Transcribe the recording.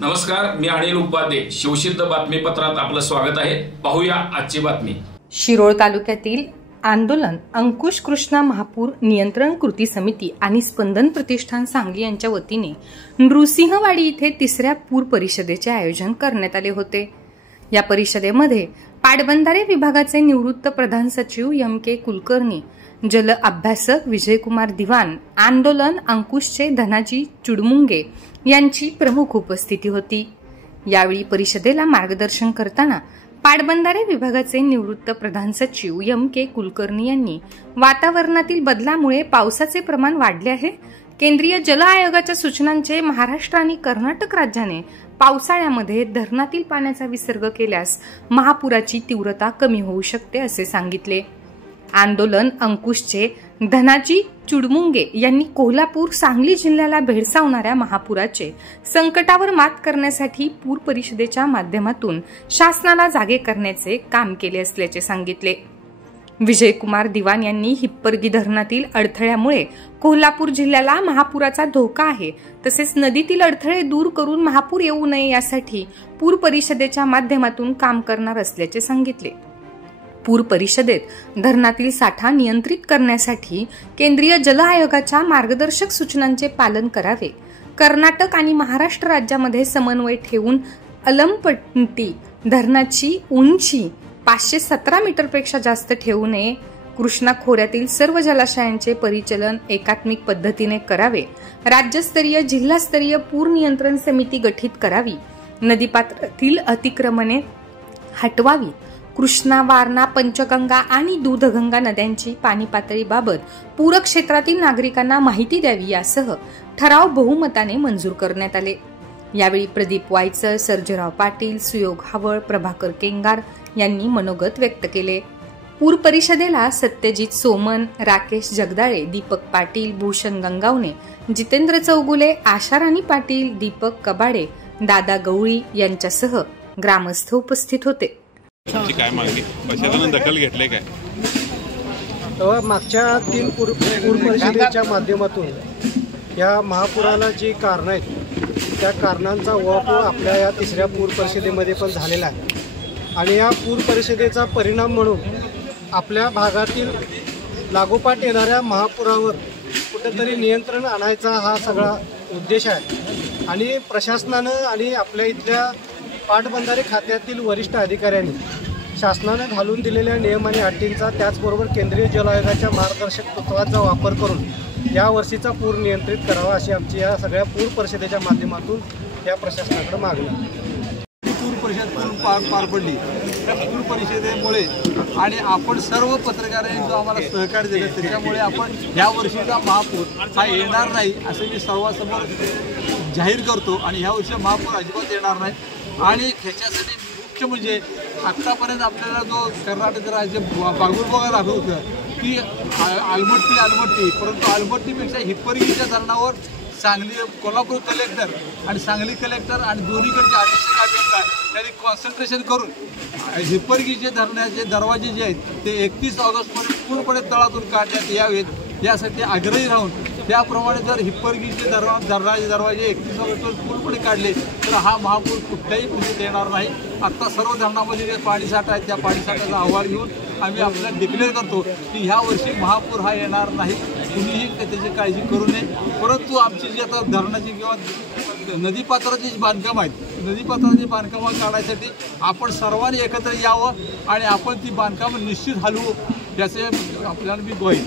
नमस्कार, मी अनिल उपाध्ये. शिवसिद्ध बातमीपत्रात आपलं स्वागत आहे. पाहूया आजची बातमी. शिरोळ तालुक्यातील आंदोलन अंकुश कृष्णा महापूर नियंत्रण कृती समिती आणि स्पंदन प्रतिष्ठान सांगली यांच्या वतीने नृसिंहवाडी इथे तिसऱ्या पूर परिषदेचे आयोजन करण्यात आले होते. या परिषदेमध्ये पाटबंधारे विभागाचे निवृत्त प्रधान सचिव एम के कुलकर्णी, जल अभ्यासक विजयकुमार दिवान, आंदोलन अंकुशचे धनाजी चुडमुंगे यांची प्रमुख उपस्थिती होती. यावेळी परिषदेला मार्गदर्शन करताना पाटबंधारे विभागाचे निवृत्त प्रधान सचिव एम के कुलकर्णी यांनी वातावरणातील बदलामुळे पावसाचे प्रमाण वाढले आहे. केंद्रीय जल आयोगाच्या सूचनांचे महाराष्ट्र आणि कर्नाटक राज्याने पावसाळ्यामध्ये धरणातील पाण्याचा विसर्ग केल्यास महापुराची तीव्रता कमी होऊ शकते असे सांगितले. आंदोलन अंकुशचे धनाजी चुडमुंगे यांनी कोल्हापूर सांगली जिल्ह्याला भेडसावणाऱ्या महापुराचे संकटावर मात करण्यासाठी पूर परिषदेच्या माध्यमातून शासनाला जागे करण्याचे काम केले असल्याचे सांगितले. विजयकुमार दिवान यांनी हिप्परगी धरणातील अडथळ्यामुळे कोल्हापूर जिल्ह्याला महापुराचा धोका आहे, तसेच नदीतील अडथळे दूर करून महापूर येऊ नये यासाठी पूर परिषदेच्या माध्यमातून काम करणार असल्याचे सांगितले. पूर परिषदेत धरणातील साठा नियंत्रित करण्यासाठी केंद्रीय जल आयोगाच्या मार्गदर्शक सूचनांचे पालन करावे. कर्नाटक आणि महाराष्ट्र राज्यामध्ये समन्वय ठेवून अलमट्टी धरणाची उंची 517 मीटरपेक्षा जास्त ठेवू नये. कृष्णा खोऱ्यातील सर्व जलाशयांचे परिचालन एकात्मिक पद्धतीने करावे. राज्यस्तरीय जिल्हास्तरीय पूर नियंत्रण समिती गठीत करावी. नदीपात्रातील अतिक्रमणे हटवावी. कृष्णा, वारणा, पंचगंगा आणि दूधगंगा नद्यांची पाणी पातळीबाबत पूर क्षेत्रातील नागरिकांना माहिती द्यावी यासह ठराव बहुमताने मंजूर करण्यात आले. यावेळी प्रदीप वायचळ, सर्जेराव पाटील, सुयोग हावळ, प्रभाकर केंगार यांनी मनोगत व्यक्त केले. पूर परिषदेला सत्यजित सोमन, राकेश जगदाळे, दीपक पाटील, भूषण गंगावणे, जितेंद्र चौगुले, आशाराणी पाटील, दीपक कबाडे, दादा गवळी यांच्यासह ग्रामस्थ उपस्थित होते. काय मागणी प्रशासनाने दखल घेतली काय? मागच्या 3 पूर परिषदेच्या माध्यमातून या महापुराला जी कारणं आहेत त्या कारणांचा उहापोह आपल्या या तिसऱ्या पूर परिषदेमध्ये पण झालेला आहे. आणि या पूर परिषदेचा परिणाम म्हणून आपल्या भागातील लागोपाठ येणाऱ्या महापुरावर कुठेतरी नियंत्रण आणायचा हा सगळा उद्देश आहे. आणि प्रशासनानं आणि आपल्या इथल्या पाटबंधारे खात्यातील वरिष्ठ अधिकाऱ्यांनी शासनानं घालून दिलेल्या नियम आणि अटींचा, त्याचबरोबर केंद्रीय जल आयोगाच्या मार्गदर्शक तत्त्वाचा वापर करून या वर्षीचा पूर नियंत्रित करावा अशी आमची या सगळ्या पूर परिषदेच्या माध्यमातून या प्रशासनाकडे मागणी आहे. पूर परिषद पार पडली. त्या पूर परिषदेमुळे आणि आपण सर्व पत्रकारांनी जो आम्हाला सहकार्य दिलं त्याच्यामुळे आपण या वर्षीचा महापूर हा येणार नाही असं मी सर्वांसमोर जाहीर करतो. आणि ह्या वर्षी महापूर अजिबात येणार नाही. आणि त्याच्यासाठी मुख्य म्हणजे आत्तापर्यंत आपल्याला जो कर्नाटक राज्य बागुलबोगा दाखवत होतं की आलमट्टी, परंतु आलमट्टीपेक्षा हिप्परगीच्या धरणावर सांगली कोल्हापूर कलेक्टर आणि सांगली कलेक्टर आणि दोन्हीकडचे अधीक्षक अभियंता त्यांनी कॉन्सन्ट्रेशन करून हिप्परगीचे धरणाचे दरवाजे जे आहेत ते 31 ऑगस्टमध्ये पूर्णपणे तळातून काढण्यात यावेत यासाठी आग्रही राहून त्याप्रमाणे जर हिप्परगीचे धरणाचे दरवाजे 31 ऑगस्टवर पूर्णपणे काढले तर हा महापूर कुठल्याही परिस्थितीत येणार नाही. आत्ता सर्व धरणामध्ये जे पाणीसाठा आहे त्या पाणीसाठ्याचा अहवाल घेऊन आम्ही आपल्याला डिक्लेअर करतो की ह्या वर्षी महापूर हा येणार नाही. कुणीही त्याची काळजी करू नये. परंतु आमची जी आता धरणाची किंवा नदीपात्राची जी बांधकामं आहेत, नदीपात्राची बांधकामं काढण्यासाठी आपण सर्वांनी एकत्र यावं आणि आपण ती बांधकामं निश्चित हलवू याचे आपल्याला मी ग्वाही